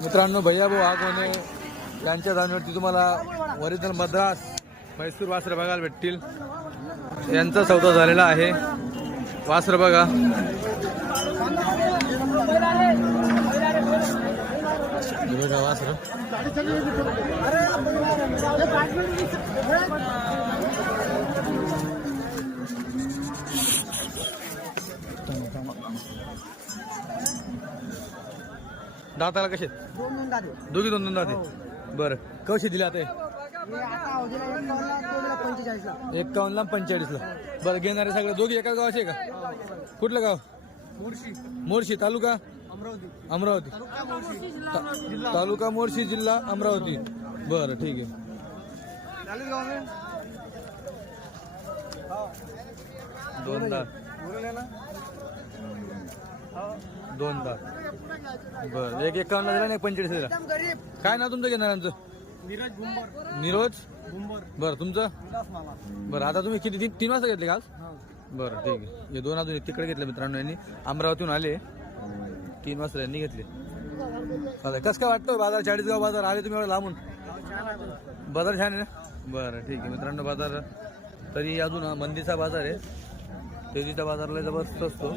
मित्रांनो भैया भाऊ आगोने यांच्या दानवरती तुम्हाला ओरिजिनल मद्रास म्हैसूर वासर बघायला भेटतील। यांचा सौदा झालेला आहे। वासर बघा, बघा वासर दाताला कसे दोघी दोन दाते। बरं कशी दिले आता 51ला 45ला। बरं घेणारे सगळे दोघी एका गावाचे का? कुठलं गाव? मोर्शी तालुका अमरावती तालुका मोर्शी जिल्हा अमरावती। बरं ठीक आहे। दोन दात बरं एक 51ला दिला नाही 45ला। काय नाव तुमचं घेणाऱ्यांचं? नीरज बरं तुमचं? बरं आता तुम्ही किती 3 वाजता घेतले का आज? बरं ठीक आहे। हे दोन अजून तिकडे घेतले मित्रांनो, यांनी अमरावतीहून आले 3 वाजता यांनी घेतले। कसं काय वाटतं बाजार? चाळीसगाव बाजार आले तुम्ही एवढं लांबून? बाजार छान आहे ना? बरं ठीक आहे मित्रांनो। बाजार तरी अजून मंदीचा बाजार आहे, तेजीचा बाजारला जबरदस्त असतो।